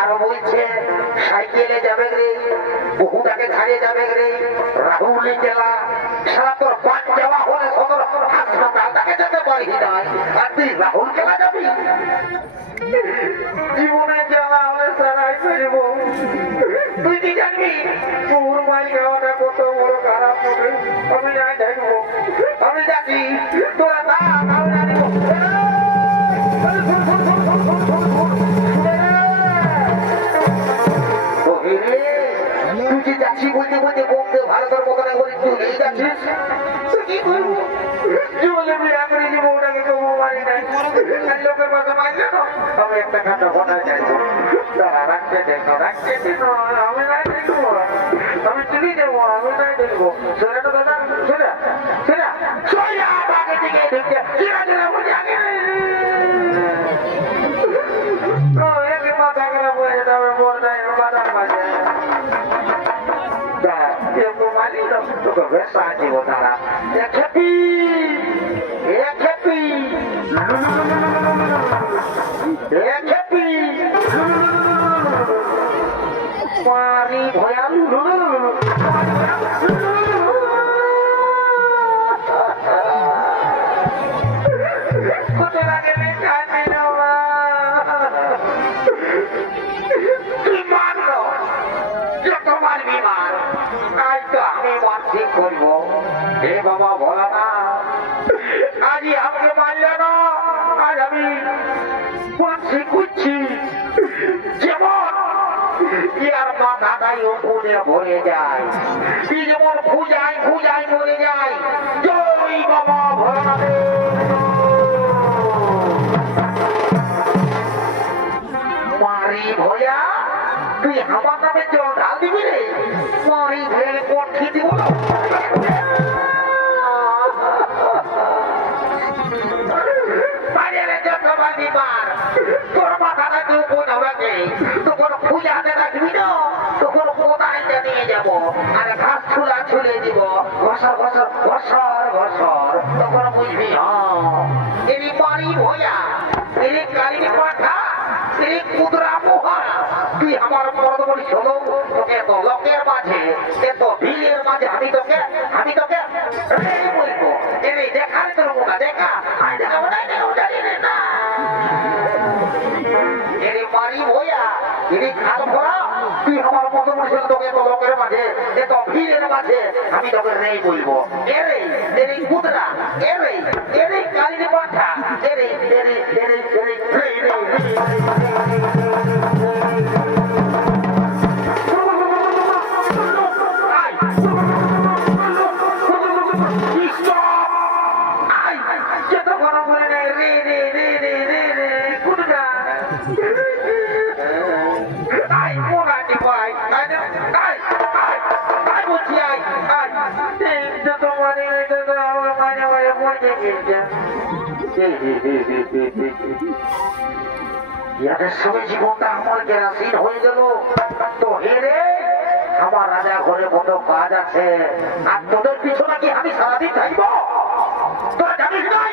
আরো বলছে সাইকেলে যাবে রে, বহুটাকে ঘাড়ে যাবে রে, রাহুল জেলা সারা তোর পাঁচ যাওয়া হলে সদর হাসপাতালটাকে যেতে পারি নাই, আর তুই রাহুল জেলা যাবি? জীবনে জ্বালা হলে সারাই ফেলবো। তুই কি জানবি তোর মাই যাওয়াটা কত বড় খারাপ হবে? আমি নাই দেখবো, আমি যাচ্ছি, তোরা না আমি জানিব। তুই যে যাচ্ছি বলতে বলতে বলতে ভারতের মতো না বলি তুই এই যাচ্ছিস, কি করবো? জীবনে বিরা করে যে বউটাকে তো মারি নাই, লোকের পাশে মারলে না আমি একটা খাতা ঘটায় যাইবো। তারা রাখতে দেখো, রাখতে দেখো, আমি নাই দেখবো, আমি চলে যাবো, আমি নাই দেখবো। সেটা তো দাদা সেটা সেটা সোয়া বাগে দিকে ঢুকে জিরা জিরা বলে আগে একে মাথা খারাপ হয়ে যেতে হবে, বল নাই বাদাম মাঝে তোকে বেশ সাহায্য তারা খেপি খেপি খেপি মারি ভয়াল কত লাগে করবো। হে বাবা বলা না, আজ আমাকে মারল না, আজ আমি পাশে করছি যেমন ইয়ার মাথাটাই ওপরে ভরে যায়, যেমন খুঁজায় খুঁজায় মরে যায়। জয় বাবা ভোলা মারি ভয়া, তুই আমার নামে জল ঢাল দিবি রে? মারি ভেঙে কোন খেতে বলো তোর মাথাটা কেউ বোঝাবে তখন পূজাতে রাখবি না, তখন কোথায় নিয়ে যাবো আর ঘাস ছুলা ছুলে দিব, ঘসর ঘসর ঘসর ঘসর, তখন বুঝবি এনি মারি ভয়া, এনি কালী পাঠা, এনি কুদরা মোহরা। তুই আমার মরদ বলি শোনো, তোকে এত লোকের মাঝে এত ভিড়ের মাঝে আমি তোকে বলবো এনে দেখার তোর মুখা দেখা আমি দেখাবো না, দেখাবো জানি না এনে মারি ভয়া, এনে খাল ভরা। তুই আমার মতো বলছিল তোকে এত লোকের মাঝে এত ভিড়ের মাঝে আমি তোকে নেই বলবো। এরে এনে কুদরা, এরে এনে কালী পাঠা, এরে এরে এরে এরে জীবনটা আমার কেরাসিন হয়ে গেল। তো হেরে আমার রাজা ঘরে কত কাজ আছে, আর তোদের পিছনে কি আমি সারাদিন থাকবো? তোরা জানিস নাই